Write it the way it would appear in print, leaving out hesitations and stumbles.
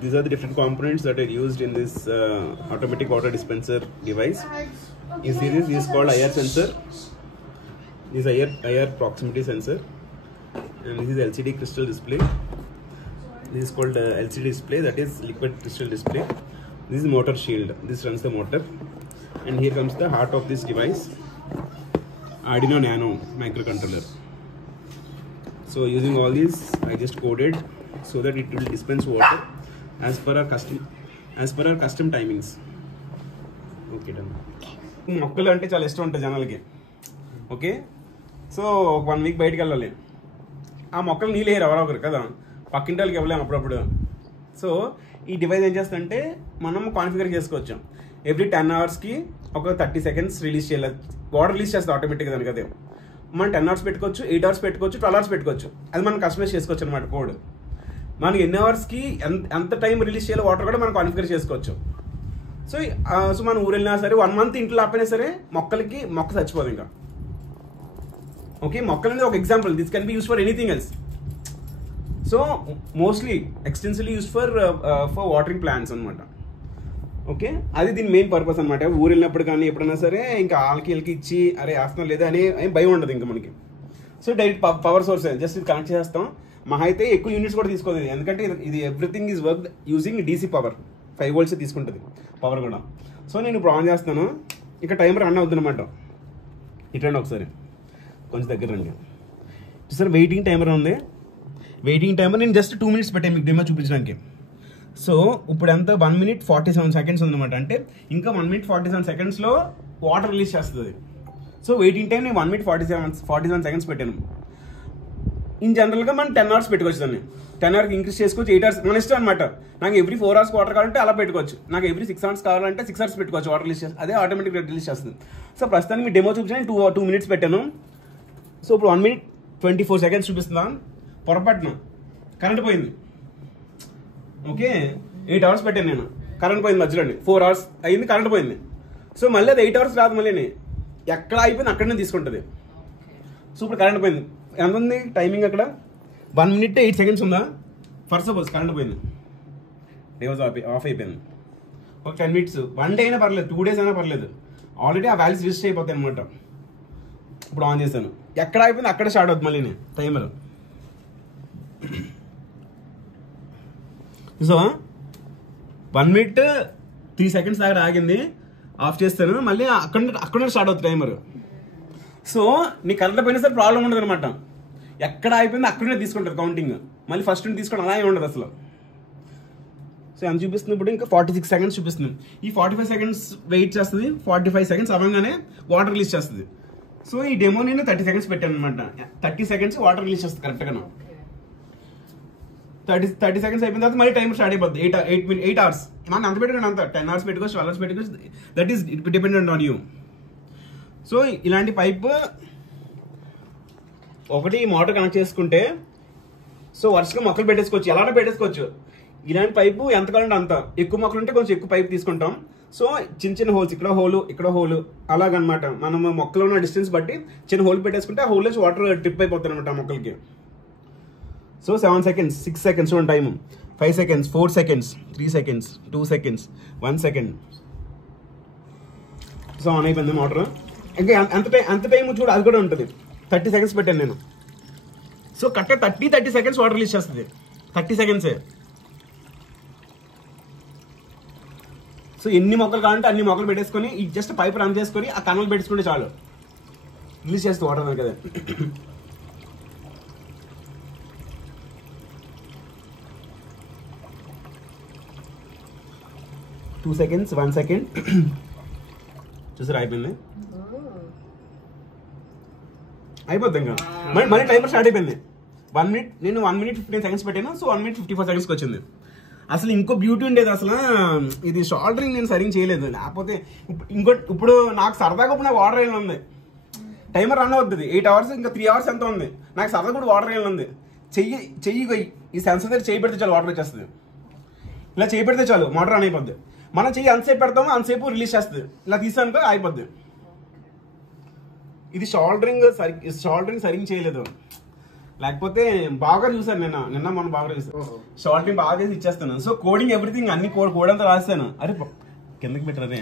These are the different components that are used in this automatic water dispenser device. You see this is called IR sensor. This is IR proximity sensor, and this is LCD crystal display. This is called LCD display, that is liquid crystal display. This is motor shield. This runs the motor, and here comes the heart of this device, Arduino Nano microcontroller. So using all these, I just coded so that it will dispense water as per our custom timings. Okay, done. మొక్కలు అంటే చాలా ఇష్టం ఉంటుంది జనాలకి. Okay, so 1 week బయటకు వెళ్ళాలి, ఆ మొక్కలు నీళ్ళు వేయరు ఎవరొకరు కదా, పక్కింటి వాళ్ళకి ఇవ్వలేము అప్పుడప్పుడు. సో ఈ డివైస్ ఏం చేస్తుందంటే మనం కాన్ఫిగర్ చేసుకోవచ్చు. ఎవ్రీ 10 అవర్స్కి ఒక 30 సెకండ్స్ రిలీజ్ చేయాలి, వాటర్ రిలీజ్ చేస్తుంది ఆటోమేటిక్గా దానికి. అదే మనం 10 అవర్స్ పెట్టుకోవచ్చు, 8 అవర్స్ పెట్టుకోవచ్చు, 12 అవర్స్ పెట్టుకోవచ్చు. అది మనం కస్టమైజ్ చేసుకోవచ్చు అనమాట కోడ్. మనకి ఎన్ని అవర్స్కి ఎంత టైం రిలీజ్ చేయాలో వాటర్ కూడా మనం కాన్ఫిగర్ చేసుకోవచ్చు. సో మనం ఊరు వెళ్ళినా సరే 1 మంత్ ఇంట్లో ఆపినా సరే మొక్క చచ్చిపోదు ఇంకా. ఓకే, మొక్కలు అనేది ఒక example. This can be use for anything else. So mostly extensively use for watering plants అనమాట. ఓకే, అది దీని మెయిన్ పర్పస్ అనమాట. ఊరు వెళ్ళినప్పుడు కానీ ఎప్పుడైనా సరే ఇంకా వీళ్ళకి ఇచ్చి అరే వేస్తున్నాం లేదా అని ఏం భయం ఉండదు ఇంకా మనకి. So direct power source just ఇది కనెక్ట్ చేస్తాం. మహా అయితే ఎక్కువ యూనిట్స్ కూడా తీసుకోదు, ఎందుకంటే ఇది everything is work using DC power. 5 volts తీసుకుంటుంది పవర్ కూడా. సో నేను ఇప్పుడు ఆన్ చేస్తాను, ఇక టైమర్ రన్ అవుతుంది అనమాట. ఇట్రండి ఒకసారి, కొంచెం దగ్గర రండి. సార్ వెయిటింగ్ టైమర్ ఉంది. వెయిటింగ్ టైమర్ నేను జస్ట్ 2 minutes పెట్టాను మీకు డెమో చూపించడానికి. సో ఇప్పుడు ఎంత 1 minute 47 seconds ఉందన్నమాట. అంటే ఇంకా 1 minute 47 secondsలో వాటర్ రిలీజ్ చేస్తుంది. సో వెయిటింగ్ టైం నేను 1 minute 47 seconds పెట్టాను. ఇన్ జనరల్గా మనం 10 hours పెట్టుకోవచ్చు దాన్ని. 10 hours ఇంక్రీజ్ చేసుకోవచ్చు, 8 hours మన ఇష్టం అనమాట. నాకు ఎవ్రీ 4 hours వాటర్ కావాలంటే అలా పెట్టుకోవచ్చు, నాకు ఎవ్రీ 6 hours కావాలంటే 6 hours పెట్టుకోవచ్చు. వాటర్ రిలీజ్ చేస్తుంది, అదే ఆటోమేటిక్గా రిలీజ్ చేస్తుంది. సో ప్రస్తుతానికి మీ డెమో చూపించాను, 2 minutes పెట్టాను. సో ఇప్పుడు 1 minute 24 seconds చూపిస్తున్నాను. పొరపాటున కరెంట్ పోయింది. ఓకే, 8 hours పెట్టాను నేను, కరెంట్ పోయింది మధ్యలో. 4 hours అయింది, కరెంట్ పోయింది. సో మళ్ళీ అది 8 hours రాదు, మళ్ళీ ఎక్కడ అయిపోయింది అక్కడనే తీసుకుంటుంది. సో ఇప్పుడు కరెంట్ పోయింది. ఎంత ఉంది టైమింగ్ అక్కడ? 1 minute 8 seconds ఉందా? ఫర్ సపోజ్ కరెంట్ పోయింది, డివైస్ ఆఫ్ అయిపోయింది. ఒక 10 minutes, 1 day అయినా పర్లేదు, 2 days అయినా పర్లేదు, ఆల్రెడీ ఆ వాల్యూస్ రిజిస్టర్ అయిపోతాయి అనమాట. ఇప్పుడు ఆన్ చేశాను, ఎక్కడ అయిపోయింది అక్కడ స్టార్ట్ అవుతుంది మళ్ళీ టైమర్. సో 1 minute 3 seconds దాకా ఆగింది, ఆఫ్ చేస్తాను, మళ్ళీ అక్కడ స్టార్ట్ అవుతుంది టైమర్. సో నీ కరెంట్ పోయినా సరే ప్రాబ్లం ఉండదు అనమాట. ఎక్కడ అయిపోయింది అక్కడనే తీసుకుంటారు కౌంటింగ్, మళ్ళీ ఫస్ట్ నుండి తీసుకోవడం అలా ఉండదు అసలు. సో ఎంత చూపిస్తుంది ఇప్పుడు? ఇంకా 46 seconds చూపిస్తుంది. ఈ 45 seconds వెయిట్ చేస్తుంది, 45 seconds అవ్వగానే వాటర్ రిలీజ్ చేస్తుంది. సో ఈ డెమో నేను 30 seconds పెట్టాను అనమాట. 30 seconds వాటర్ రిలీజ్ చేస్తుంది కరెక్ట్గా. 30 seconds అయిపోయిన తర్వాత మళ్ళీ టైం స్టార్ట్ అయిపోద్ది. 8 hours. మనం అంత పెట్టుకోండి, అంత 10 hours పెట్టుకోవచ్చు, 12 hours పెట్టుకోవచ్చు, that is dependent on you. So ఇలాంటి పైప్ ఒకటి మోటార్ కనెక్ట్ చేసుకుంటే సో వరుసగా మొక్కలు పెట్టేసుకోవచ్చు, ఎలాంటి పెట్టేసుకోవచ్చు. ఇలాంటి పైపు ఎంత కావాలంటే అంత. ఎక్కువ మొక్కలు ఉంటే కొంచెం ఎక్కువ పైప్ తీసుకుంటాం. సో చిన్న హోల్స్, ఇక్కడ హోలు అలాగనమాట. మనం మొక్కలు ఉన్న డిస్టెన్స్ బట్టి చిన్న హోల్ పెట్టేసుకుంటే ఆ హోల్ నుంచి వాటర్ ట్రిప్ అయిపోతుంది అనమాట మొక్కలకి. సో 7 seconds, 6 seconds ఉన్న time, 5 seconds, 4 seconds, 3 seconds, 2 seconds, 1 second. So on అయిపోయింది మోటార్. ఇంకా ఎంత టైం చూడ అది కూడా ఉంటుంది. 30 seconds పెట్టాను నేను. సో కరెక్ట్గా 30 seconds వాటర్ రిలీజ్ చేస్తుంది. 30 seconds. సో ఎన్ని మొక్కలు కావాలంటే అన్ని మొక్కలు పెట్టేసుకొని జస్ట్ పైప్ రన్ చేసుకొని ఆ కనలు పెట్టుకుంటే చాలు, రిలీజ్ చేస్తుంది వాటర్ కదా. 2 seconds, 1 second. చూసారు అయిపోయింది, అయిపోద్ది ఇంకా మళ్ళీ టైమర్ స్టార్ట్ అయిపోయింది. 1 minute, నేను 1 minute 15 seconds పెట్టాను. సో 1 minute 54 secondsకి వచ్చింది. అసలు ఇంకో బ్యూటీ ఉండేది అసలు, ఇది షోల్డరింగ్ నేను సరిగ్గా చేయలేదు. లేకపోతే ఇప్పుడు నాకు సరదాగా ఇప్పుడు నాకు వాటర్ వేయాలని ఉంది. టైమర్ రన్ అవుతుంది 8 hours, ఇంకా 3 hours ఎంత ఉంది. నాకు సరదాగా కూడా వాటర్ వేయాలని ఉంది. చెయ్యి ఈ సెన్సర్ దగ్గర చేయి పెడితే చాలు వాటర్ వచ్చేస్తుంది. ఇలా చేయి పెడితే చాలు మోటార్ రన్ అయిపోద్ది. మనం చెయ్యి అంతసేపు పెడతామో అంతసేపు రిలీజ్ చేస్తుంది. ఇలా తీసానుకో అయిపోద్ది. ఇది షోల్డరింగ్ సరిగ్గా చేయలేదు. లేకపోతే బాగా చూసాను నిన్న మనం బాగా చూసాను షార్టింగ్ బాగా చేసి ఇచ్చేస్తాను. సో కోడింగ్ ఎవ్రీథింగ్ అన్ని కోడ్ అంతా రాస్తాను. అరే కిందకి పెట్టరే